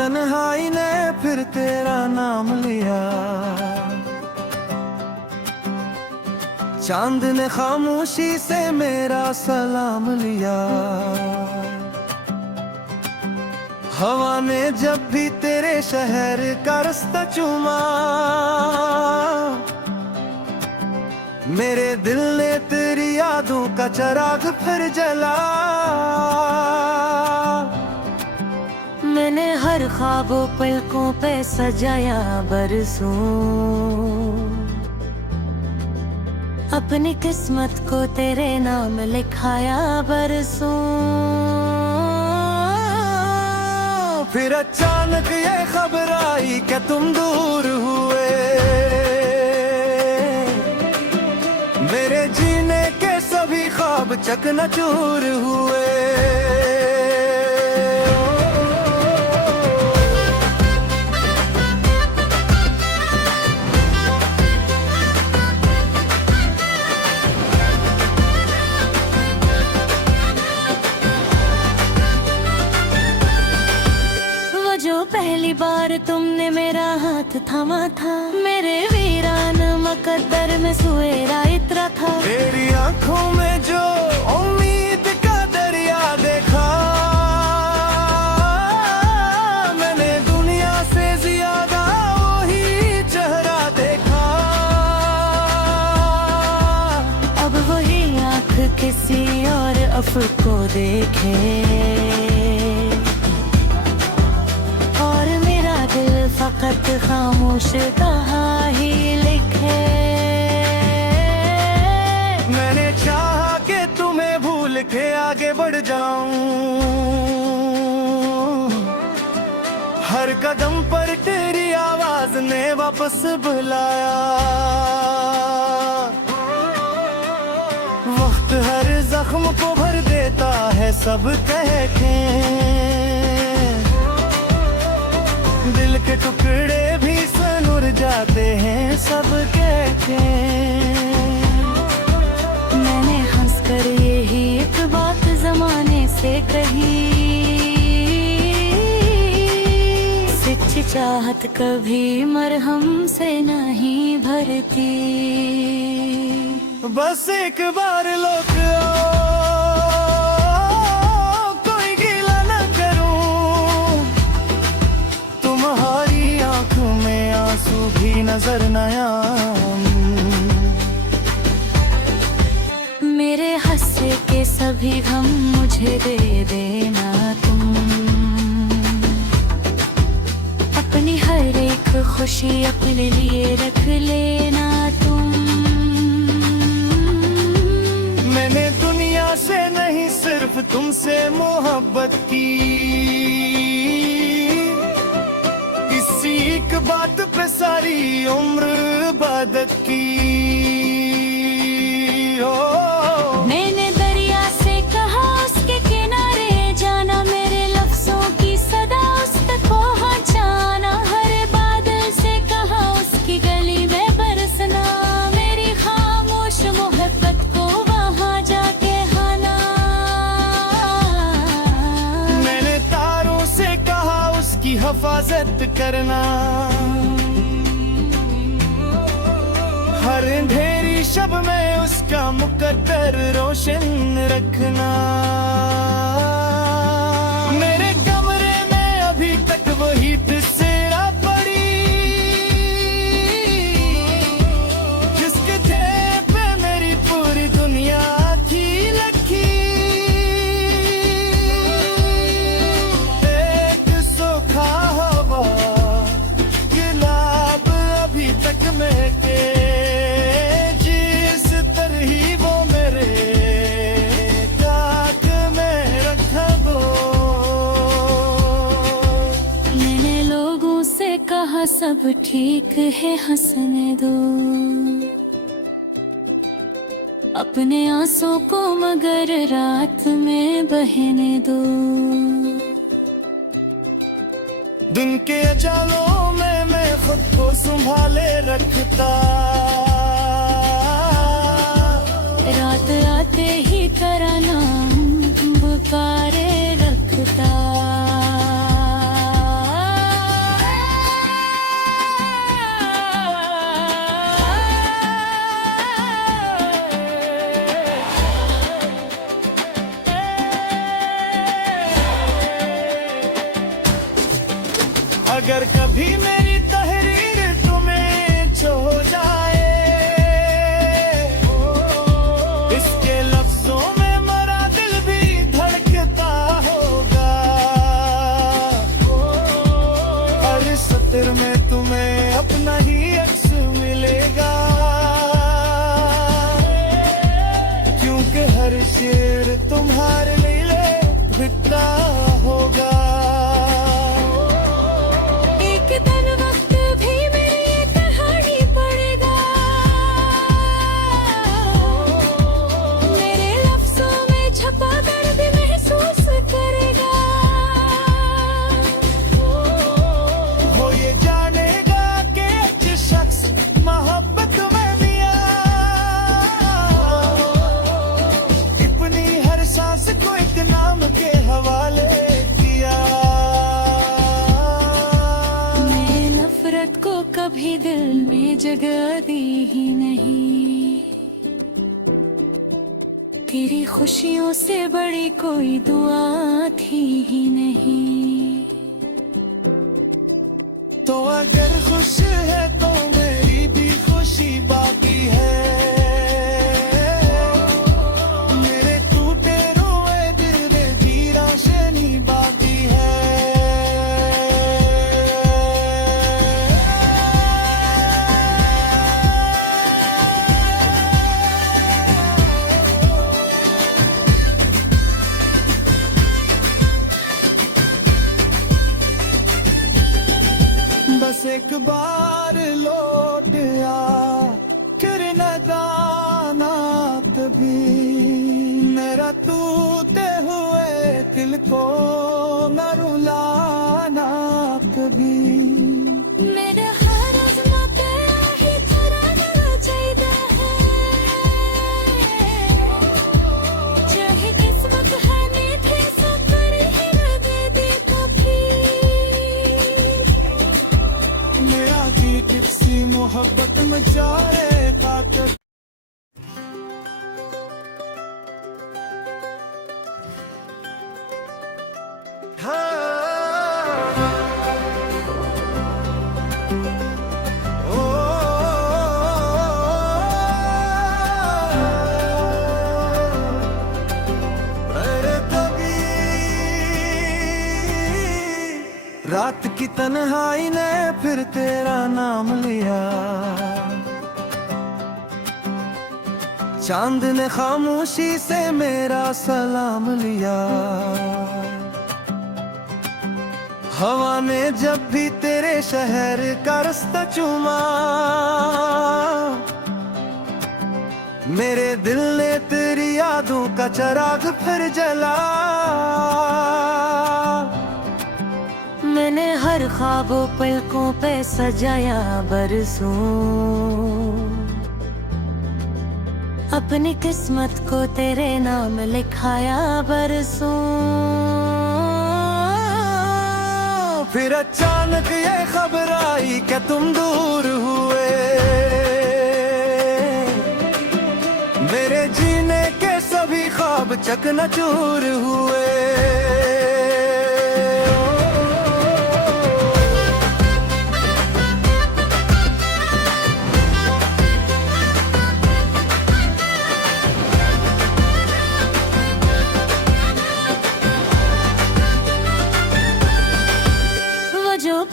तन्हाई ने फिर तेरा नाम लिया, चांद ने खामोशी से मेरा सलाम लिया। हवा ने जब भी तेरे शहर का रास्ता चूमा, मेरे दिल ने तेरी यादों का चिराग फिर जला। मैंने हर ख्वाबों पलकों पे सजाया बरसों, अपनी किस्मत को तेरे नाम लिखाया बरसों। फिर अचानक ये खबर आई कि तुम दूर हुए, मेरे जीने के सभी ख्वाब चकनाचूर हुए। जो पहली बार तुमने मेरा हाथ थामा था, मेरे वीरान मुकद्दर में सुएरा इतरा था। तेरी आंखों में जो उम्मीद का दरिया देखा, मैंने दुनिया से ज्यादा वही चेहरा देखा। अब वही आंख किसी और अफ़क़ को देखे, और मेरा दिल फकत खामोश कहा ही लिखे। मैंने चाहा कि तुम्हें भूल के आगे बढ़ जाऊं, हर कदम पर तेरी आवाज ने वापस बुलाया। वक्त हर जख्म को भर देता है सब कह के, दिल के टुकड़े भी सनुर जाते हैं सब कह के। मैंने हंस कर यही एक बात जमाने से कही, सच्ची चाहत कभी मरहम से नहीं भरती। बस एक बार लौट आओ, कोई गिला न करूं, तुम्हारी आंखों में आंसू भी नजर न आऊं। मेरे हंसे के सभी गम मुझे दे देना तुम, अपनी हर एक खुशी अपने लिए रख लेना तुम। मैंने दुनिया से नहीं सिर्फ तुमसे मोहब्बत की, इसी एक बात पे सारी उम्र इबादत की। ओ मैंने दरिया से कहा उसके किनारे जाना, मेरे लफ्जों की सदा उस तक पहुंचाना। हर बादल से कहा उसकी गली में बरसना, मेरी खामोश मोहब्बत को वहां जाके हाना। मैंने तारों से कहा उसकी हिफाजत करना, हर अंधेरी शब में उसका मुकद्दर रोशन रखना। मेरे कमरे में अभी तक वही तस्वीर पड़ी, जिसके चेहरे पे मेरी पूरी दुनिया थी लिखी। एक सूखा हवा गुलाब अभी तक महके, जिस तरह वो मेरे ताक में रखा दो। मैंने लोगों से कहा सब ठीक है हंसने दो, अपने आंसू को मगर रात में बहने दो। दिन के अजालों में मैं खुद को संभाले रखता, रात आते ही तेरा नाम पुकारे रखता। भी मेरी तहरीर तुम्हें छो जाए, इसके लफ्जों में मरा दिल भी धड़कता होगा। हर सत्र में तुम्हें अपना ही अक्स मिलेगा, क्योंकि हर शेर तुम्हारे लिए लिखता होगा। एक दिन वक्त भी मेरी ये कहानी पढ़ेगा, मेरे लफ्जों में छपा दर्द महसूस करेगा। वो ये जानेगा कि अच्छे शख्स मोहब्बत में मिया, अपनी हर सांस को एक नाम के हवाले किया। मैं नफरत को कभी दिल में जगह दी ही नहीं, तेरी खुशियों से बड़ी कोई दुआ थी ही नहीं। तो अगर खुश है तो मेरी भी खुशी बाकी है, मेरे टूटे रोए दिल में भी रोशनी बाकी है। बस एक बार लौट आ फिर न जाना कभी, मेरा टूटे हुए दिल को न रुलाना कभी। मेरे हर अज़्म पे ही तेरा चाहिए है, चाहे किस्मत है नीति सफर ही न दे दी कभी। मेरा की किसी मोहब्बत में चाहे ताकत। रात की तन्हाई ने फिर तेरा नाम लिया, चांद ने खामोशी से मेरा सलाम लिया। हवा ने जब भी तेरे शहर का रास्ता चूमा, मेरे दिल ने तेरी यादों का चिराग फिर जला। मैंने हर ख्वाबों पलकों पे सजाया बरसों, अपनी किस्मत को तेरे नाम लिखाया बरसों। फिर अचानक ये खबर आई कि तुम दूर हुए, मेरे जीने के सभी ख्वाब चकनाचूर हुए।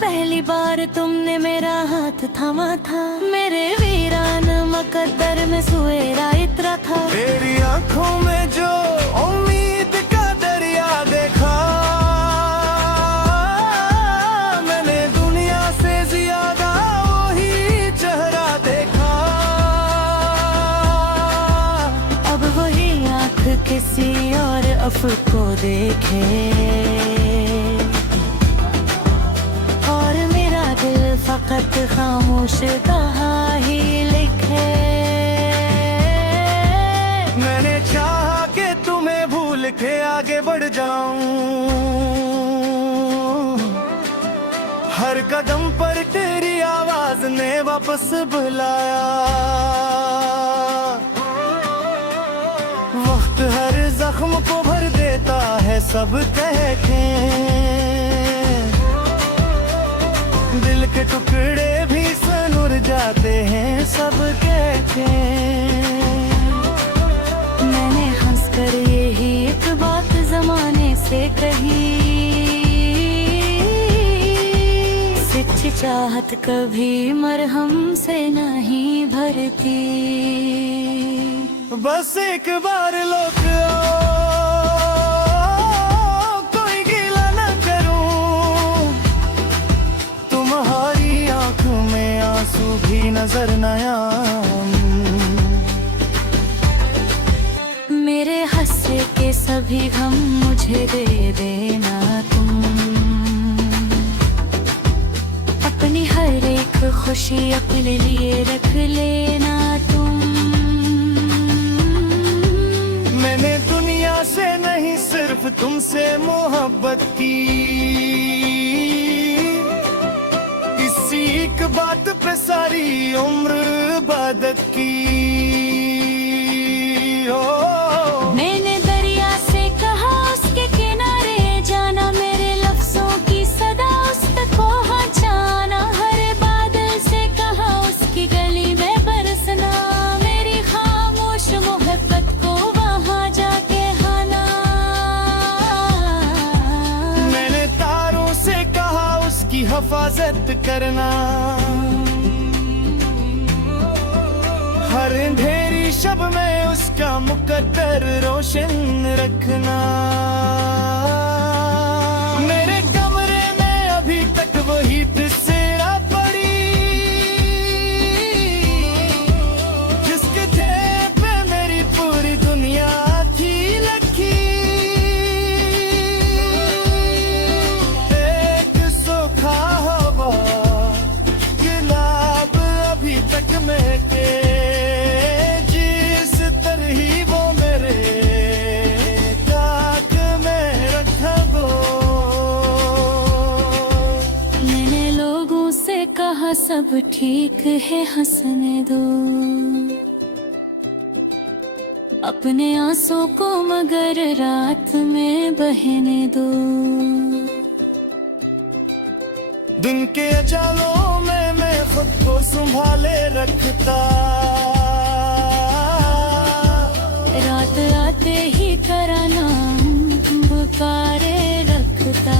पहली बार तुमने मेरा हाथ थामा था, मेरे वीरान मकद्दर में सुएरा इतरा था। तेरी आंखों में जो उम्मीद का दरिया देखा, मैंने दुनिया से ज्यादा वही चेहरा देखा। अब वही आंख किसी और अफ़क़ को देखे, फकत खामोश कहा ही लिखे। मैंने चाहा कि तुम्हें भूल के आगे बढ़ जाऊं, हर कदम पर तेरी आवाज ने वापस बुलाया। वक्त हर जख्म को भर देता है सब कह के, दिल के टुकड़े भी सनुर जाते हैं सबके के। मैंने हंसकर यही एक बात जमाने से कही, सच्ची चाहत कभी मरहम से नहीं भरती। बस एक बार लौट आओ, कोई गिला न करूं, तुम्हारी आंखों में आंसू भी नजर न आऊं। मेरे हंसे के सभी गम मुझे दे देना तुम, अपनी हर एक खुशी अपने लिए रख लेना तुम। मैंने दुनिया से नहीं सिर्फ तुमसे मोहब्बत की, इसी एक बात पे सारी उम्र इबादत की। ओ मैंने दरिया से कहा उसके किनारे जाना, मेरे लफ्जों की सदा उस तक पहुंचाना। हर बादल से कहा उसकी गली में बरसना, मेरी खामोश मोहब्बत को वहां जाके हाना। मैंने तारों से कहा उसकी हिफाजत करना, हर अंधेरी शब में उसका मुकद्दर रोशन रखना। मेरे कमरे में अभी तक वही तस्वीर पड़ी, जिसके जेब पे मेरी पूरी दुनिया थी लखी। एक सूखा हवा गुलाब अभी तक में के, जिस तरह वो मेरे ताक में रखा दो। मैंने लोगों से कहा सब ठीक है हंसने दो, अपने आंसू को मगर रात में बहने दो। दिन के अजालों में मैं खुद को संभाले रखता, रात आते ही तराना पुकारे रखता।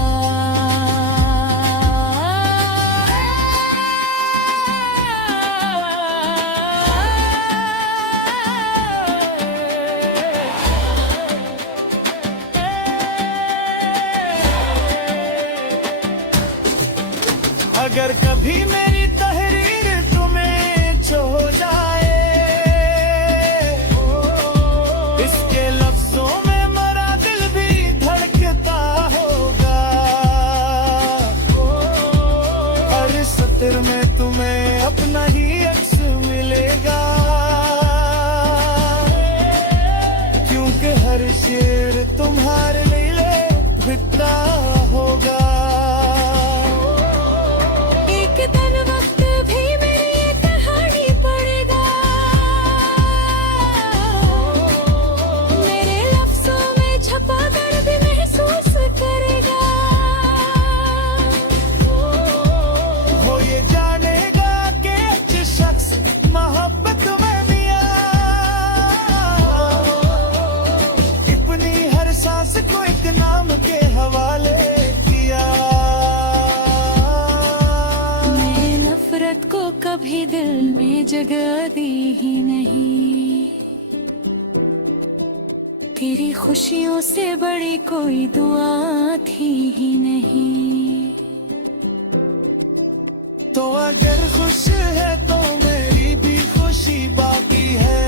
अगर कभी मेरी तहरीर तुम्हें छो जाए, इसके लफ्जों में मरा दिल भी धड़कता होगा। हर सत्र में तुम्हें अपना ही अक्स मिलेगा, क्योंकि हर शेर तुम्हारे लिए लिखता होगा। को एक नाम के हवाले किया, मैं नफरत को कभी दिल में जगह दी ही नहीं, तेरी खुशियों से बड़ी कोई दुआ थी ही नहीं। तो अगर खुश है तो मेरी भी खुशी बाकी है,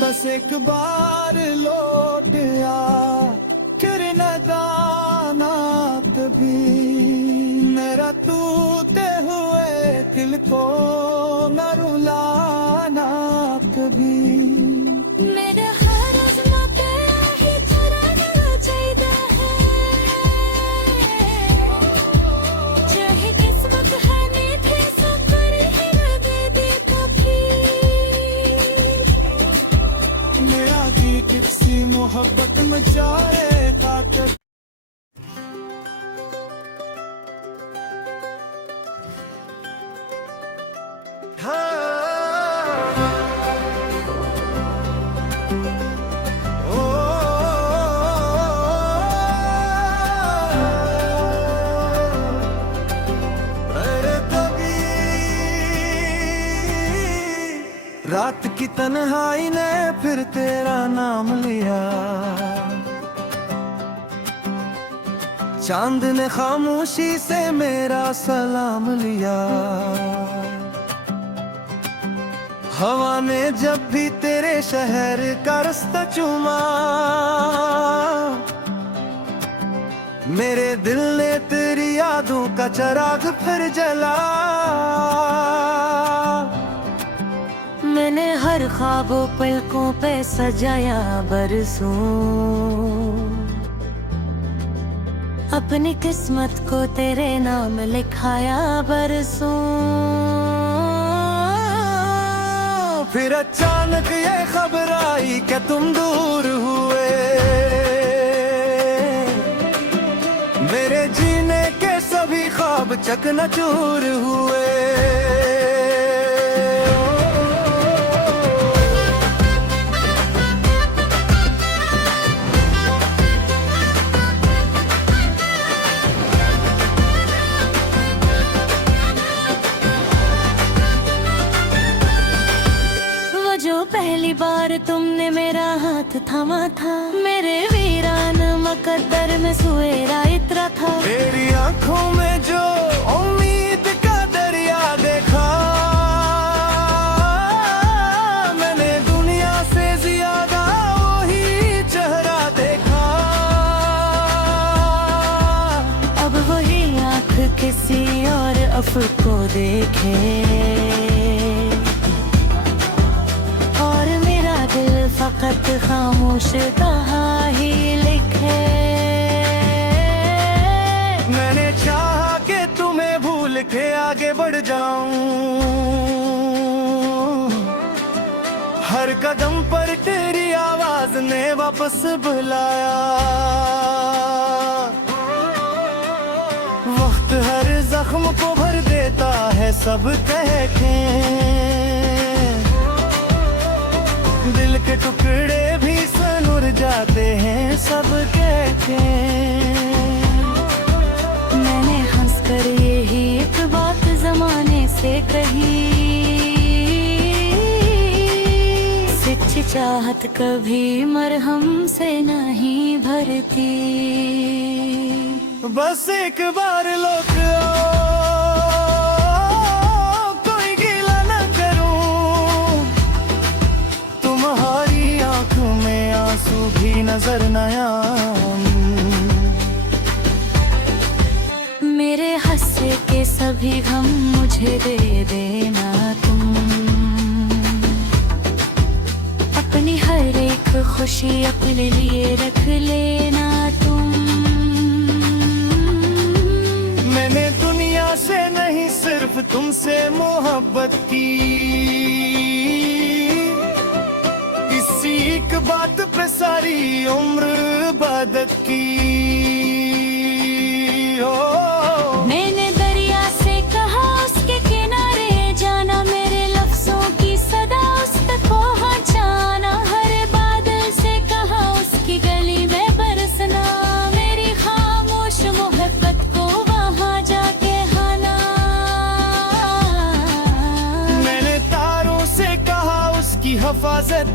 बस एक बार लौट आ फिर न जाना कभी, मेरा टूटे हुए दिल को न रुलाना कभी। तन्हाई ने फिर तेरा नाम लिया, चांद ने खामोशी से मेरा सलाम लिया। हवा ने जब भी तेरे शहर का रास्ता चूमा, मेरे दिल ने तेरी यादों का चिराग फिर जला। मैंने हर ख्वाबों पलकों पे सजाया बरसों, अपनी किस्मत को तेरे नाम लिखाया बरसों। फिर अचानक ये खबर आई कि तुम दूर हुए, मेरे जीने के सभी ख्वाब चकनाचूर हुए। जो पहली बार तुमने मेरा हाथ थामा था, मेरे वीरान मुकद्दर में सुएरा इतरा था। तेरी आंखों में जो उम्मीद का दरिया देखा, मैंने दुनिया से ज्यादा वही चेहरा देखा। अब वही आंख किसी और अफ़क़ को देखे, और मेरा दिल फकत खामोश कहा ही लिखे। मैंने चाहा कि तुम्हें भूल के आगे बढ़ जाऊं, हर कदम पर तेरी आवाज ने वापस बुलाया। वक्त हर जख्म को भर देता है सब कह के, दिल के टुकड़े भी सनुर जाते हैं सब कह के। मैंने हंस कर यही एक बात जमाने से कही, सच्ची चाहत कभी मरहम से नहीं भरती। बस एक बार लौट आओ, कोई गिला न करूं, तुम्हारी आंखों में आंसू भी नजर न आऊं। मेरे हंसे के सभी गम मुझे दे देना तुम, अपनी हर एक खुशी अपने लिए रख लेना तुम। मैंने दुनिया से नहीं सिर्फ तुमसे मोहब्बत की, इसी एक बात पे सारी उम्र इबादत की। ओ मैंने दरिया से कहा उसके किनारे जाना, मेरे लफ्जों की सदा उस तक पहुंचाना। हर बादल से कहा उसकी गली में बरसना, मेरी खामोश मोहब्बत को वहां जाके हाना। मैंने तारों से कहा उसकी हिफाजत